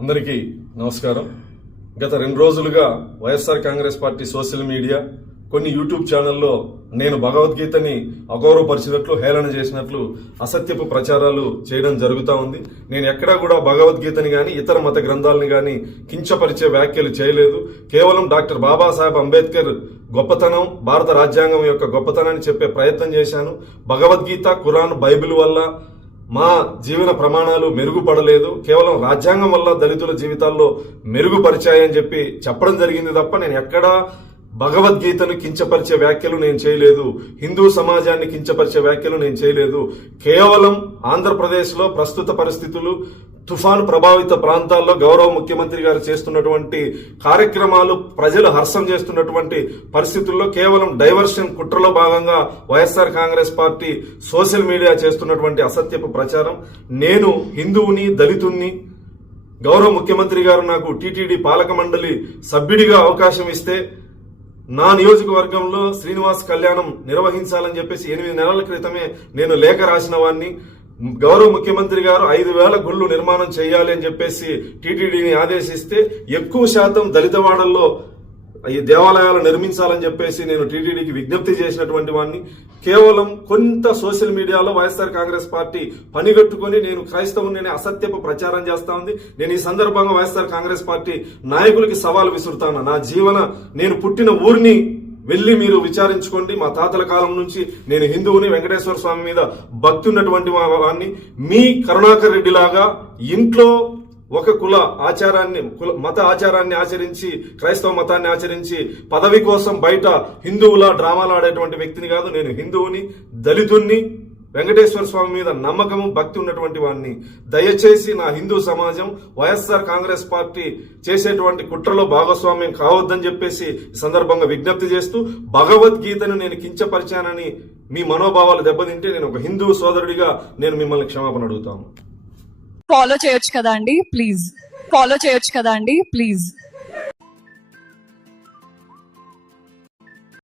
అందరికీ నమస్కారం. గత 2 రోజులుగా YSR Congress party social media కొన్ని యూట్యూబ్ ఛానల్లో నేను భగవద్గీతని అగౌరవపరిచినట్లు, హేళన చేసినట్లు అసత్యపు ప్రచారాలు చేయడం జరుగుతూ ఉంది. నేను ఎక్కడా కూడా భగవద్గీతని గాని ఇతర మత గ్రంథాలని గాని కించపరిచే వ్యాఖ్యలు చేయలేదు. కేవలం డాక్టర్ బాబాసాహెబ్ అంబేద్కర్ గొప్పతనం, భారత రాజ్యాంగం యొక్క గొప్పతనాన్ని చెప్పే ప్రయత్నం చేశాను. భగవద్గీత, ఖురాన్, బైబిల్ వల్ల మా జీవన ప్రమాణాలు మెరుగుపడలేదు, కేవలం రాజ్యాంగం వల్ల దళితుల జీవితాల్లో మెరుగుపరిచాయని చెప్పి చెప్పడం జరిగింది తప్ప నేను ఎక్కడా భగవద్గీతను కించపరిచే వ్యాఖ్యలు నేను చేయలేదు. హిందూ సమాజాన్ని కించపరిచే వ్యాఖ్యలు నేను చేయలేదు. కేవలం ఆంధ్రప్రదేశ్లో ప్రస్తుత పరిస్థితులు, తుఫాను ప్రభావిత ప్రాంతాల్లో గౌరవ ముఖ్యమంత్రి గారు చేస్తున్నటువంటి కార్యక్రమాలు, ప్రజలు హర్షం చేస్తున్నటువంటి పరిస్థితుల్లో కేవలం డైవర్షన్ కుట్రలో భాగంగా YSR Congress party social media చేస్తున్నటువంటి అసత్యపు ప్రచారం. నేను హిందువుని, దళితుణ్ణి. గౌరవ ముఖ్యమంత్రి గారు నాకు టీటీడీ పాలక మండలి సభ్యుడిగా అవకాశం ఇస్తే నా నియోజకవర్గంలో శ్రీనివాస్ కళ్యాణం నిర్వహించాలని చెప్పేసి 8 నెలల క్రితమే నేను లేఖ రాసిన వాడిని. గౌరవ ముఖ్యమంత్రి గారు 5,000 గుళ్ళు నిర్మాణం చేయాలి అని చెప్పేసి టీటీడీని ఆదేశిస్తే ఎక్కువ శాతం దళితవాడల్లో ఈ దేవాలయాలు నిర్మించాలని చెప్పేసి నేను టీటీడీకి విజ్ఞప్తి చేసినటువంటి వాడిని. కేవలం కొంత సోషల్ మీడియాలో వైఎస్ఆర్ కాంగ్రెస్ పార్టీ పనిగట్టుకుని నేను క్రైస్తవుని అసత్యపు ప్రచారం చేస్తా ఉంది. నేను ఈ సందర్భంగా వైఎస్ఆర్ కాంగ్రెస్ పార్టీ నాయకులకి సవాల్ విసురుతాను. నేను పుట్టిన ఊరిని వెళ్లి మీరు విచారించుకోండి. మా తాతల కాలం నుంచి నేను హిందువుని, వెంకటేశ్వర స్వామి మీద భక్తి ఉన్నటువంటి వాడిని. మీ కరుణాకర్ రెడ్డి లాగా ఇంట్లో ఒక మత ఆచారాన్ని ఆచరించి, క్రైస్తవ మతాన్ని ఆచరించి పదవి కోసం బయట హిందువులా డ్రామాలు ఆడేటువంటి వ్యక్తిని కాదు. నేను హిందువుని, దళితుణ్ణి, వెంకటేశ్వర స్వామి మీద నమ్మకము, భక్తి ఉన్నటువంటి వాడిని. దయచేసి నా హిందూ సమాజం వైఎస్ఆర్ కాంగ్రెస్ పార్టీ చేసేటువంటి కుట్రలో భాగస్వామ్యం కావద్దని చెప్పేసి ఈ సందర్భంగా విజ్ఞప్తి చేస్తూ, భగవద్గీతను నేను కించపరిచానని మీ మనోభావాలు దెబ్బతింటే నేను ఒక హిందూ సోదరుడిగా నేను మిమ్మల్ని క్షమాపణ అడుగుతాను. ఫాలో చేయొచ్చు కదా అండి ప్లీజ్.